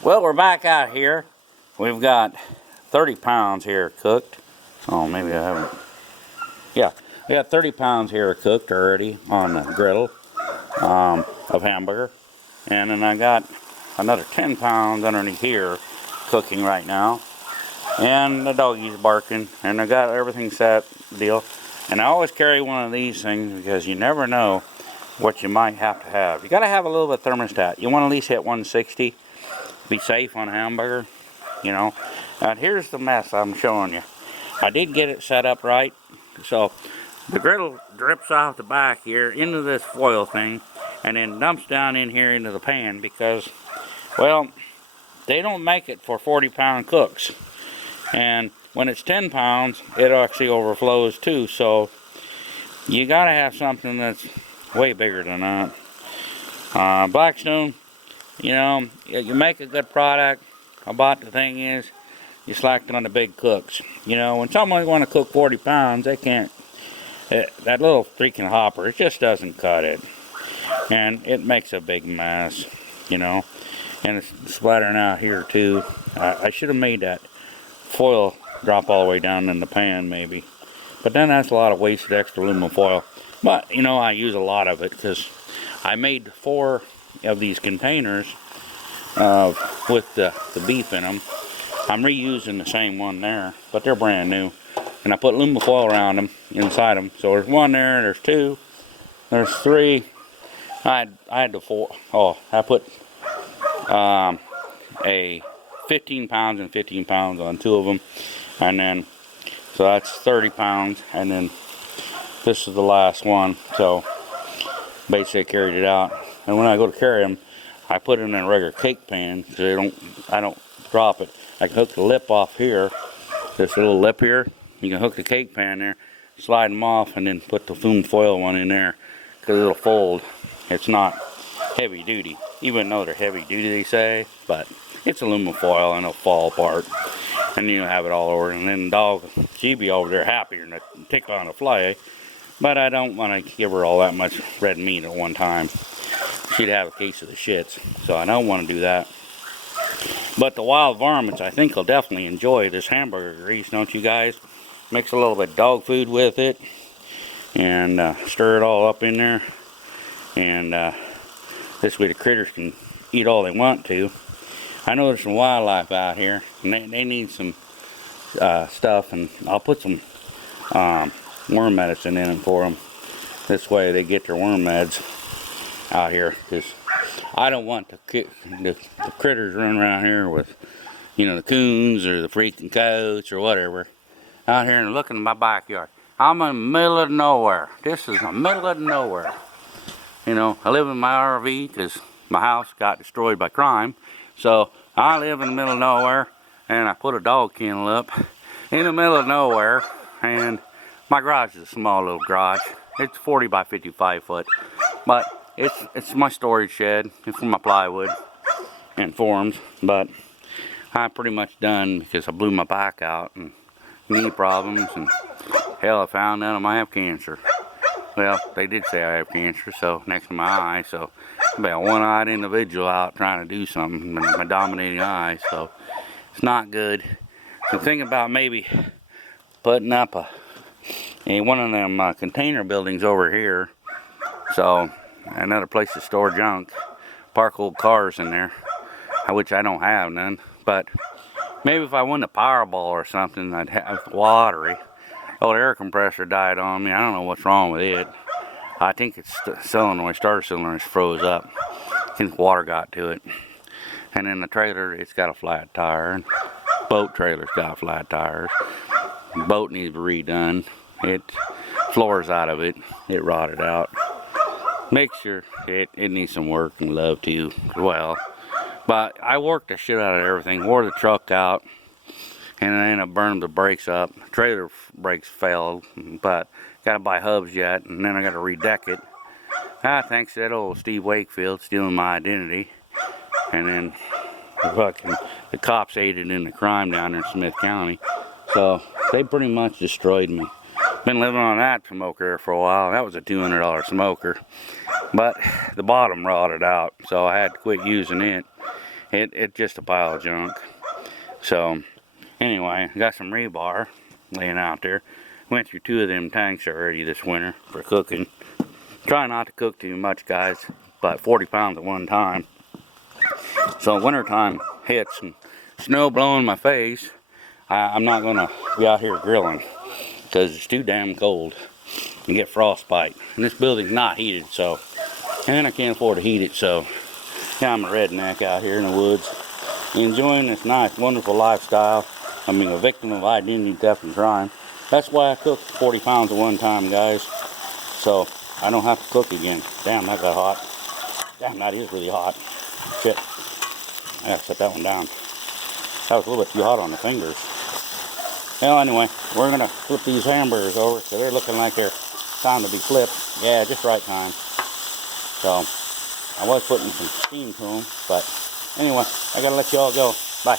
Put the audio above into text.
Well, we're back out here. We've got 30 pounds here cooked. Oh, maybe I haven't. Yeah, we got 30 pounds here cooked already on the griddle of hamburger. And then I got another 10 pounds underneath here cooking right now. And the doggy's barking. And I got everything set, deal. And I always carry one of these things because you never know what you might have to have. You got to have a little bit of thermostat. You want to at least hit 160. Be safe on a hamburger, you know. And here's the mess I'm showing you. I did get it set up right. So the griddle drips off the back here into this foil thing and then dumps down in here into the pan because, well, they don't make it for 40-pound cooks. And when it's 10 pounds, it actually overflows too. So you gotta have something that's way bigger than that. Blackstone, you know, you make a good product. About the thing is, you slacked on the big cooks. You know, when someone want to cook 40 pounds, they can't. That little freaking hopper, it just doesn't cut it. And it makes a big mess, you know. And it's splattering out here too. I should have made that foil drop all the way down in the pan maybe. But then that's a lot of wasted extra aluminum foil. But, you know, I use a lot of it because I made 4 of these containers with the beef in them. I'm reusing the same one there, but they're brand new. And I put aluminum foil around them, inside them. So there's 1 there, there's 2, there's 3. I had the 4. Oh, I put a 15 pounds and 15 pounds on 2 of them. And then, so that's 30 pounds. And then this is the last one. So basically I carried it out. And when I go to carry them, I put it in a regular cake pan because I don't drop it. I can hook the lip off here, this little lip here. You can hook the cake pan there, slide them off, and then put the foam foil one in there because it'll fold. It's not heavy duty, even though they're heavy duty, they say, but it's aluminum foil and it'll fall apart. And you'll have it all over. And then the dog, she'd be over there happier than a tick on a fly. But I don't want to give her all that much red meat at one time. She'd have a case of the shits, so I don't want to do that. But the wild varmints, I think, will definitely enjoy this hamburger grease, don't you guys? Mix a little bit of dog food with it, and stir it all up in there. And this way the critters can eat all they want to. I know there's some wildlife out here, and they need some stuff, and I'll put some worm medicine in them for them. This way they get their worm meds out here, because I don't want the critters running around here with, you know, the coons or the freaking coyotes or whatever out here and looking in my backyard. I'm in the middle of nowhere. This is the middle of nowhere. You know, I live in my RV because my house got destroyed by crime. So I live in the middle of nowhere, and I put a dog kennel up in the middle of nowhere, and my garage is a small little garage. It's 40 by 55 foot, but it's my storage shed. It's for my plywood and forms, but I'm pretty much done because I blew my back out and knee problems, and hell, I found out I might have cancer. Well, they did say I have cancer, so next to my eye, so about a one-eyed individual out trying to do something in my dominating eye, so it's not good. The thing about maybe putting up one of them container buildings over here, so another place to store junk, park old cars in there, which I don't have none, but maybe if I won the Powerball or something, I'd have the lottery. Oh, the air compressor died on me. I don't know what's wrong with it. I think it's the solenoid, starter cylinder is froze up. I think water got to it. And then the trailer, it's got a flat tire. Boat trailer's got flat tires. The boat needs to be redone. It floor's out of it. It rotted out. Mixture, it needs some work and love too, as well. But I worked the shit out of everything. Wore the truck out. And I ended up burning the brakes up. Trailer brakes failed, but gotta buy hubs yet, and then I gotta redeck it. Thanks to that old Steve Wakefield stealing my identity. And then the cops aided in the crime down there in Smith County. So they pretty much destroyed me. Been living on that smoker for a while. That was a $200 smoker. But the bottom rotted out, so I had to quit using it. It's just a pile of junk. So anyway, got some rebar laying out there. Went through 2 of them tanks already this winter for cooking. Try not to cook too much, guys, but 40 pounds at one time. So wintertime hits and snow blowing my face, I'm not gonna be out here grilling because it's too damn cold and get frostbite. And this building's not heated, so, and I can't afford to heat it, so yeah, I'm a redneck out here in the woods, enjoying this nice, wonderful lifestyle. I mean, a victim of identity theft and crime. That's why I cook 40 pounds at one time, guys, so I don't have to cook again. Damn, that got hot. Damn, that is really hot. Shit. I gotta set that one down. That was a little bit too hot on the fingers. Well, anyway, we're gonna flip these hamburgers over, so they're looking like they're time to be flipped. Yeah, just right time. So, I was putting some steam to them, but anyway, I gotta let you all go. Bye.